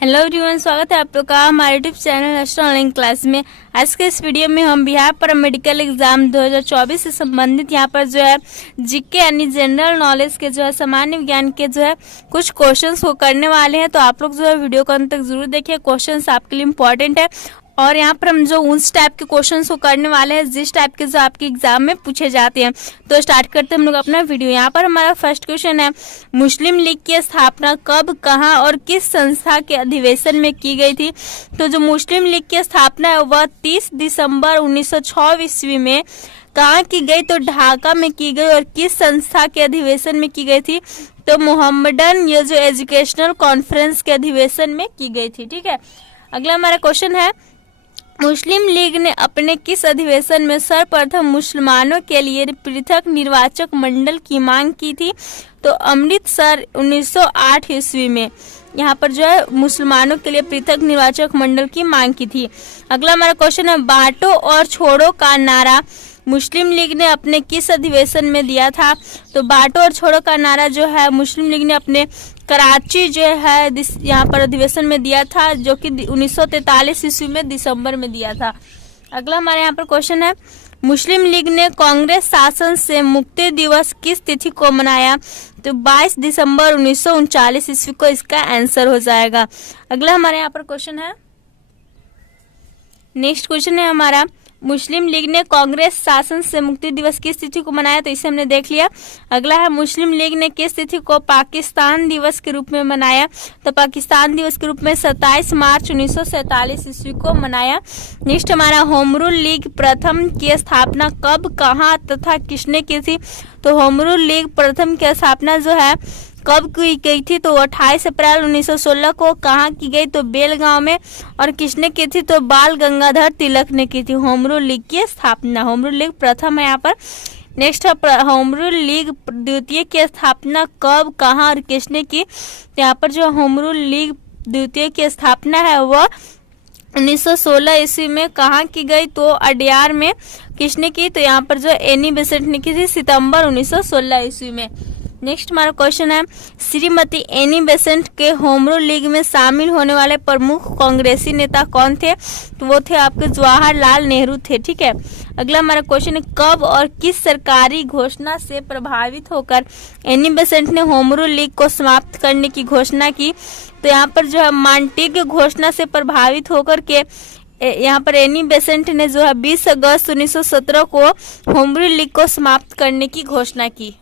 Hello everyone, स्वागत है आप लोग का हमारे YouTube channel astro online class में। आज के इस वीडियो में हम बिहार पैरामेडिकल एग्जाम 2024 से संबंधित यहाँ पर जो है जीके यानी जनरल नॉलेज के जो है सामान्य विज्ञान के जो है कुछ क्वेश्चंस को करने वाले हैं। तो आप लोग जो है वीडियो को अंत तक जरूर देखिए, क्वेश्चंस आपके लिए इम्पोर्टेंट है। और यहाँ पर हम जो उस टाइप के क्वेश्चंस को करने वाले हैं जिस टाइप के जो आपके एग्जाम में पूछे जाते हैं। तो स्टार्ट करते हैं हम लोग अपना वीडियो। यहाँ पर हमारा फर्स्ट क्वेश्चन है, मुस्लिम लीग की स्थापना कब, कहाँ और किस संस्था के अधिवेशन में की गई थी। तो जो मुस्लिम लीग की स्थापना है वह 30 दिसंबर 1906 ईस्वी में कहाँ की गई, तो ढाका में की गई। और किस संस्था के अधिवेशन में की गई थी, तो मोहम्मडन ये जो एजुकेशनल कॉन्फ्रेंस के अधिवेशन में की गई थी। ठीक है, अगला हमारा क्वेश्चन है, मुस्लिम लीग ने अपने किस अधिवेशन में सर्वप्रथम मुसलमानों के लिए पृथक निर्वाचक मंडल की मांग की थी। तो अमृतसर 1908 ईस्वी में यहाँ पर जो है मुसलमानों के लिए पृथक निर्वाचक मंडल की मांग की थी। अगला हमारा क्वेश्चन है, बांटो और छोड़ो का नारा मुस्लिम लीग ने अपने किस अधिवेशन में दिया था। तो बांटो और छोड़ो का नारा जो है मुस्लिम लीग ने अपने कराची जो है यहाँ पर अधिवेशन में दिया था, जो कि 1943 ईस्वी में दिसंबर में दिया था। अगला हमारे यहाँ पर क्वेश्चन है, मुस्लिम लीग ने कांग्रेस शासन से मुक्ति दिवस किस तिथि को मनाया। तो 22 दिसंबर 1939 ईस्वी को इसका आंसर हो जाएगा। अगला हमारे यहाँ पर क्वेश्चन है, नेक्स्ट क्वेश्चन है हमारा, मुस्लिम लीग ने कांग्रेस शासन से मुक्ति दिवस किस तिथि को मनाया। तो इसे हमने देख लिया। अगला है, मुस्लिम लीग ने किस तिथि को पाकिस्तान दिवस के रूप में मनाया। तो पाकिस्तान दिवस के रूप में 27 मार्च 1947 ईस्वी को मनाया। नेक्स्ट हमारा, होम रूल लीग प्रथम की स्थापना कब, कहाँ तथा किसने की थी। तो होम रूल लीग प्रथम की स्थापना जो है कब की गई थी। तो 28 अप्रैल 1916 को। कहाँ की गई, तो बेलगांव में। और किसने की थी, तो बाल गंगाधर तिलक ने की थी होम रूल लीग की स्थापना। होम रूल लीग प्रथम है यहाँ पर। नेक्स्ट है, होम रूल लीग द्वितीय की स्थापना कब, कहाँ और किसने की। तो यहाँ पर जो होम रूल लीग द्वितीय की स्थापना है वह 1916 ईस्वी में कहाँ की गई, तो अडयार में। किसने की, तो यहाँ पर जो एनी बेसेंट ने की थी सितंबर 1916 ईस्वी में। नेक्स्ट हमारा क्वेश्चन है, श्रीमती एनी बेसेंट के होम रूल लीग में शामिल होने वाले प्रमुख कांग्रेसी नेता कौन थे। तो वो थे आपके जवाहरलाल नेहरू थे। ठीक है, अगला हमारा क्वेश्चन है, कब और किस सरकारी घोषणा से प्रभावित होकर एनी बेसेंट ने होम रूल लीग को समाप्त करने की घोषणा की। तो यहाँ पर जो है मांटिग घोषणा से प्रभावित होकर के यहाँ पर एनी बेसेंट ने जो है 20 अगस्त 1917 को होम रूल लीग को समाप्त करने की घोषणा की।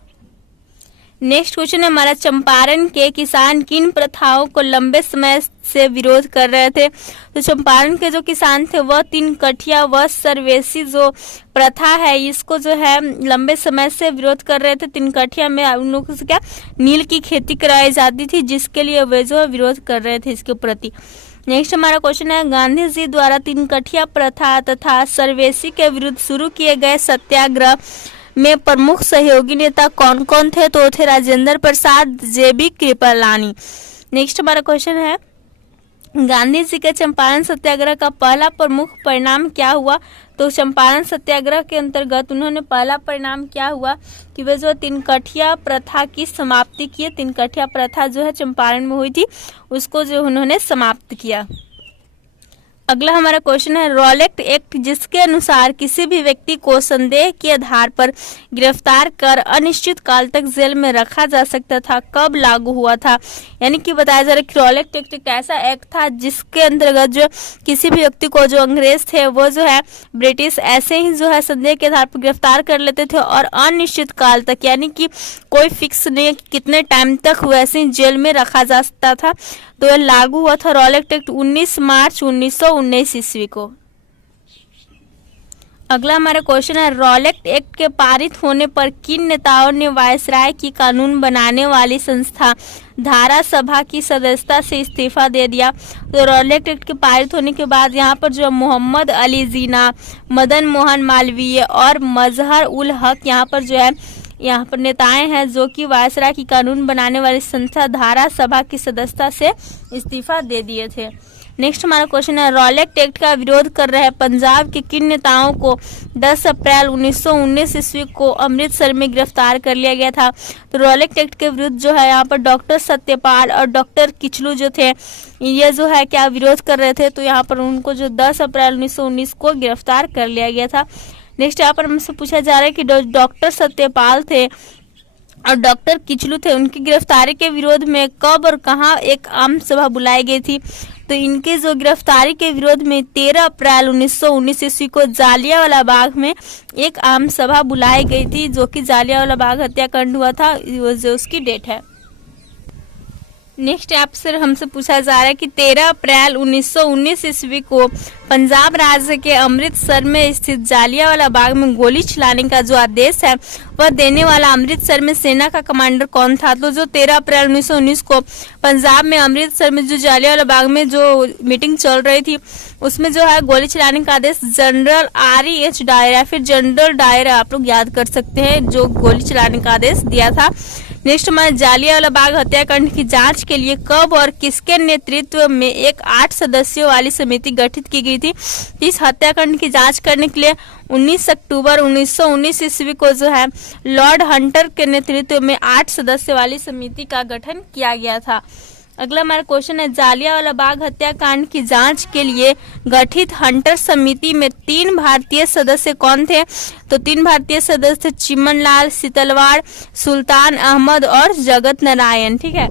नेक्स्ट क्वेश्चन है हमारा, चंपारण के किसान किन प्रथाओं को लंबे समय से विरोध कर रहे थे। तो चंपारण के जो किसान थे वह 3 कठिया व सरवेसी जो प्रथा है इसको जो है लंबे समय से विरोध कर रहे थे। 3 कठिया में उन लोगों से क्या नील की खेती कराई जाती थी, जिसके लिए वे जो विरोध कर रहे थे इसके प्रति। नेक्स्ट हमारा क्वेश्चन है, गांधी जी द्वारा 3 कठिया प्रथा तथा सरवेसी के विरुद्ध शुरू किए गए सत्याग्रह में प्रमुख सहयोगी नेता कौन कौन थे। तो थे राजेंद्र प्रसाद, जेबी कृपलानी। नेक्स्ट हमारा क्वेश्चन है, गांधी जी के चंपारण सत्याग्रह का पहला प्रमुख परिणाम क्या हुआ। तो चंपारण सत्याग्रह के अंतर्गत उन्होंने पहला परिणाम क्या हुआ कि वे जो 3 कठिया प्रथा की समाप्ति की। 3 कठिया प्रथा जो है चंपारण में हुई थी उसको जो उन्होंने समाप्त किया। अगला हमारा क्वेश्चन है, रॉलेट एक्ट जिसके अनुसार किसी भी व्यक्ति को संदेह के आधार पर गिरफ्तार कर अनिश्चित काल तक जेल में रखा जा सकता था, कब लागू हुआ था। यानी कि बताया जा रहा है कि रॉलेट एक्ट एक ऐसा एक्ट था जिसके अंतर्गत जो किसी भी व्यक्ति को, जो अंग्रेज थे वो जो है ब्रिटिश ऐसे ही जो है संदेह के आधार पर गिरफ्तार कर लेते थे और अनिश्चित काल तक, यानी कि कोई फिक्स नहीं कितने टाइम तक वैसे ही जेल में रखा जा सकता था। तो यह लागू हुआ था रॉलेट एक्ट 19 मार्च 1919 ईस्वी को। अगला हमारा क्वेश्चन है, रॉलेट एक्ट के पारित होने पर किन नेताओं ने वायसराय की कानून बनाने वाली संस्था धारा सभा की सदस्यता से इस्तीफा दे दिया। तो रॉलेट एक्ट के पारित होने के बाद यहाँ पर जो मोहम्मद अली जिन्ना, मदन मोहन मालवीय और मजहर उल हक यहाँ पर नेताएं हैं जो कि वायसराय की कानून बनाने वाली संस्था धारा सभा की सदस्यता से इस्तीफा दे दिए थे। नेक्स्ट हमारा क्वेश्चन है, रॉलेट एक्ट का विरोध कर रहे पंजाब के किन नेताओं को 10 अप्रैल 1919 ईस्वी को अमृतसर में गिरफ्तार कर लिया गया था? तो रॉलेट एक्ट के विरुद्ध जो है यहाँ पर डॉक्टर सत्यपाल और डॉक्टर किचलू जो थे, ये जो है क्या विरोध कर रहे थे, तो यहाँ पर उनको जो 10 अप्रैल 1919 को गिरफ्तार कर लिया गया था। नेक्स्ट यहाँ पर हमसे पूछा जा रहा है कि डॉक्टर सत्यपाल थे और डॉक्टर किचलू थे, उनकी गिरफ्तारी के विरोध में कब और कहां एक आम सभा बुलाई गई थी? तो इनके जो गिरफ्तारी के विरोध में 13 अप्रैल 1919 ईस्वी को जालियांवाला बाग में एक आम सभा बुलाई गई थी, जो कि जालियांवाला बाग हत्याकांड हुआ था, जो उसकी डेट है। नेक्स्ट आपसे हमसे पूछा जा रहा है कि 13 अप्रैल 1919 ईस्वी को पंजाब राज्य के अमृतसर में स्थित जालियांवाला बाग में गोली चलाने का जो आदेश है वह देने वाला अमृतसर में सेना का कमांडर कौन था? तो जो 13 अप्रैल 1919 को पंजाब में अमृतसर में जो जालियांवाला बाग में जो मीटिंग चल रही थी, उसमें जो है गोली चलाने का आदेश जनरल REH डायर या फिर जनरल डायर, आप लोग याद कर सकते हैं, जो गोली चलाने का आदेश दिया था। नेक्स्ट हमारे जालियांवाला बाग हत्याकांड की जांच के लिए कब और किसके नेतृत्व में एक 8 सदस्यों वाली समिति गठित की गई थी? इस हत्याकांड की जांच करने के लिए 19 अक्टूबर 1919 ईस्वी को जो है लॉर्ड हंटर के नेतृत्व में 8 सदस्य वाली समिति का गठन किया गया था। अगला हमारा क्वेश्चन है, जालियांवाला बाग हत्याकांड की जांच के लिए गठित हंटर समिति में 3 भारतीय सदस्य कौन थे? तो 3 भारतीय सदस्य चिमनलाल, सीतलवाड़, सुल्तान अहमद और जगत नारायण। ठीक है।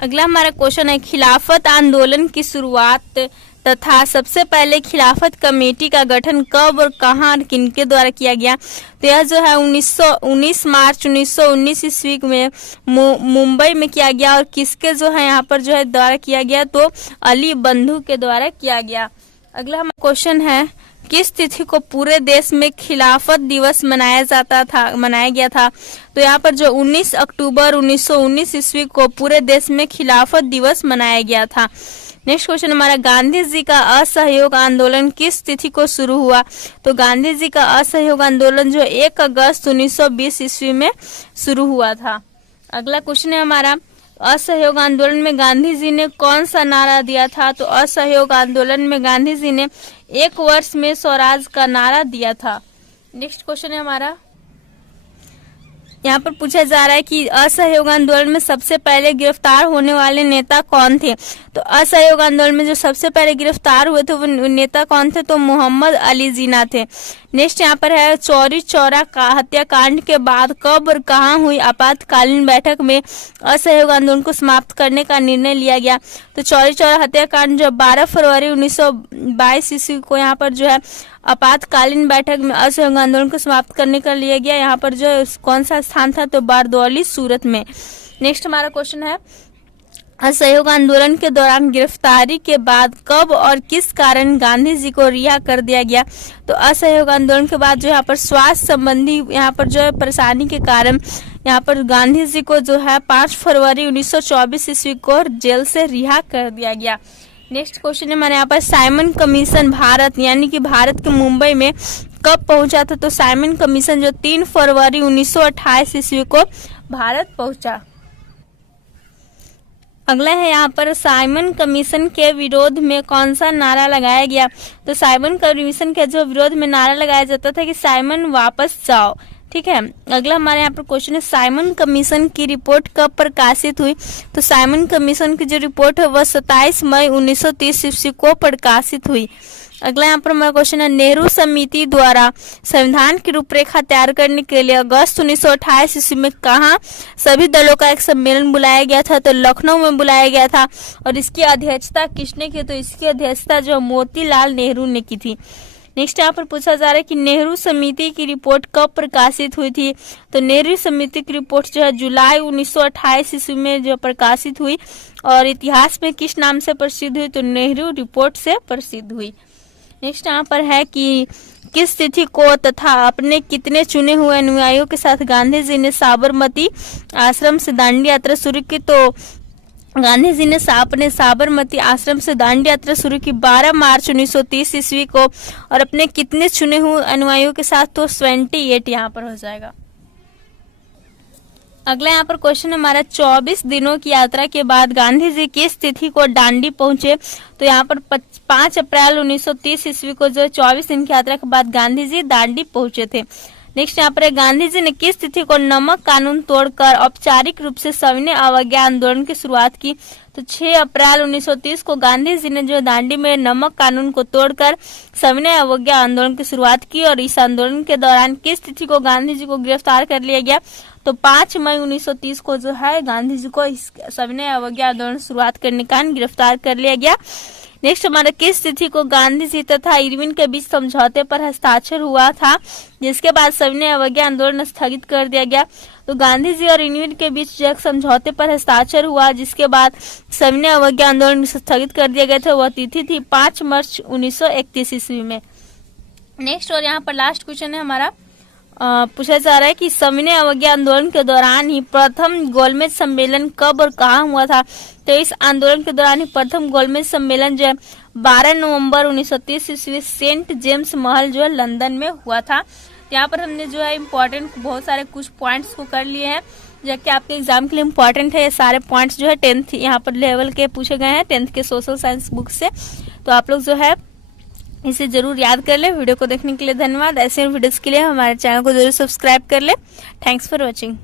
अगला हमारा क्वेश्चन है, खिलाफत आंदोलन की शुरुआत तथा सबसे पहले खिलाफत कमेटी का गठन कब और कहां और किनके द्वारा किया गया? तो यह जो है 19 मार्च 1919 ईस्वी में मुंबई में किया गया। और किसके जो है यहाँ पर जो है द्वारा किया गया? तो अली बंधु के द्वारा किया गया। अगला हमारा क्वेश्चन है, किस तिथि को पूरे देश में खिलाफत दिवस मनाया गया था? तो यहाँ पर जो 19 अक्टूबर 1919 ईस्वी को पूरे देश में खिलाफत दिवस मनाया गया था। नेक्स्ट क्वेश्चन हमारा, गांधी जी का असहयोग आंदोलन किस तिथि को शुरू हुआ? तो गांधी जी का असहयोग आंदोलन जो 1 अगस्त 1920 ईस्वी में शुरू हुआ था। अगला क्वेश्चन है हमारा, असहयोग आंदोलन में गांधी जी ने कौन सा नारा दिया था? तो असहयोग आंदोलन में गांधी जी ने 1 वर्ष में स्वराज का नारा दिया था। नेक्स्ट क्वेश्चन है हमारा, यहाँ पर पूछा जा रहा है कि असहयोग आंदोलन में सबसे पहले गिरफ्तार होने वाले नेता कौन थे? तो असहयोग आंदोलन में जो सबसे पहले गिरफ्तार हुए थे वो नेता कौन थे? तो मोहम्मद अली जिन्ना थे। नेक्स्ट यहाँ पर है, चौरी चौरा हत्याकांड के बाद कब और कहाँ हुई आपातकालीन बैठक में असहयोग आंदोलन को समाप्त करने का निर्णय लिया गया? तो चौरी चौरा हत्याकांड जो 12 फरवरी 1922 ईस्वी को यहाँ पर जो है आपातकालीन बैठक में असहयोग आंदोलन को समाप्त करने का लिया गया। यहाँ पर जो कौन सा स्थान था? तो बारदौली, सूरत में। नेक्स्ट हमारा क्वेश्चन है, असहयोग आंदोलन के दौरान गिरफ्तारी के बाद कब और किस कारण गांधी जी को रिहा कर दिया गया? तो असहयोग आंदोलन के बाद जो यहाँ पर स्वास्थ्य संबंधी यहाँ पर जो है परेशानी के कारण यहाँ पर गांधी जी को जो है 5 फरवरी 1924 ईस्वी को जेल से रिहा कर दिया गया। नेक्स्ट क्वेश्चन है हमारे यहाँ पर, साइमन कमीशन भारत यानी कि भारत के मुंबई में कब पहुंचा था? तो साइमन कमीशन जो 3 फरवरी 1928 ईस्वी को भारत पहुंचा। अगला है यहाँ पर, साइमन कमीशन के विरोध में कौन सा नारा लगाया गया? तो साइमन कमीशन के जो विरोध में नारा लगाया जाता था कि साइमन वापस जाओ। ठीक है। अगला हमारे यहाँ पर क्वेश्चन है, साइमन कमीशन की रिपोर्ट कब प्रकाशित हुई? तो साइमन कमीशन की जो रिपोर्ट है वह 27 मई 1930 ईस्वी को प्रकाशित हुई। अगला यहाँ पर हमारा क्वेश्चन है, नेहरू समिति द्वारा संविधान की रूपरेखा तैयार करने के लिए अगस्त 1928 ईस्वी में कहाँ सभी दलों का एक सम्मेलन बुलाया गया था? तो लखनऊ में बुलाया गया था। और इसकी अध्यक्षता किसने की? तो इसकी अध्यक्षता जो मोतीलाल नेहरू ने की थी। नेक्स्ट यहाँ पर पूछा जा रहा है कि नेहरू समिति की रिपोर्ट कब प्रकाशित हुई थी? तो नेहरू समिति की रिपोर्ट जो है जुलाई 1928 ईस्वी में जो प्रकाशित हुई और इतिहास में किस नाम से प्रसिद्ध हुई? तो नेहरू रिपोर्ट से प्रसिद्ध हुई। नेक्स्ट यहाँ पर है कि किस तिथि को तथा अपने कितने चुने हुए अनुयायियों के साथ गांधी जी ने साबरमती आश्रम से दांडी यात्रा शुरू की? तो गांधी जी ने अपने साबरमती आश्रम से दांडी यात्रा शुरू की 12 मार्च 1930 ईस्वी को। और अपने कितने चुने हुए अनुयायियों के साथ? तो 28 यहाँ पर हो जाएगा। अगला यहाँ पर क्वेश्चन है हमारा 24 दिनों की यात्रा के बाद गांधी जी किस तिथि को दांडी पहुंचे। तो यहाँ पर 5 अप्रैल 1930 ईस्वी को जो 24 दिन की यात्रा के बाद गांधी जी दांडी पहुंचे थे। नेक्स्ट यहाँ पर गांधी जी ने किस तिथि को नमक कानून तोड़कर औपचारिक रूप से सविनय अवज्ञा आंदोलन की शुरुआत की। तो 6 अप्रैल 1930 को गांधी जी ने जो दांडी में नमक कानून को तोड़कर सविनय अवज्ञा आंदोलन की शुरुआत की। और इस आंदोलन के दौरान किस तिथि को गांधी जी को गिरफ्तार कर लिया गया। तो 5 मई 1930 को जो है गांधी जी को इस सविनय अवज्ञा आंदोलन शुरुआत करने का गिरफ्तार कर लिया गया। नेक्स्ट हमारा किस तिथि को गांधी जी तथा इरविन के बीच समझौते पर हस्ताक्षर हुआ था, जिसके बाद सविनय अवज्ञा आंदोलन स्थगित कर दिया गया। तो गांधी जी और इरविन के बीच जो समझौते पर हस्ताक्षर हुआ जिसके बाद सविनय अवज्ञा आंदोलन स्थगित कर दिया गया था, वह तिथि थी 5 मार्च 1931 ईस्वी में। नेक्स्ट और यहाँ पर लास्ट क्वेश्चन है हमारा, पूछा जा रहा है कि सविनय अवज्ञा आंदोलन के दौरान ही प्रथम गोलमेज सम्मेलन कब और कहाँ हुआ था। तो इस आंदोलन के दौरान ही प्रथम गोलमेज सम्मेलन जो है 12 नवंबर 1930 ईस्वी सेंट जेम्स महल जो है लंदन में हुआ था। तो यहाँ पर हमने जो है इम्पोर्टेंट बहुत सारे कुछ पॉइंट्स को कर लिए हैं जो कि आपके एग्जाम के लिए इम्पोर्टेंट है। ये सारे पॉइंट्स जो है 10th यहाँ पर लेवल के पूछे गए हैं 10th के सोशल साइंस बुक से। तो आप लोग जो है इसे जरूर याद कर ले। वीडियो को देखने के लिए धन्यवाद। ऐसे वीडियोस के लिए हमारे चैनल को जरूर सब्सक्राइब कर ले। Thanks for watching.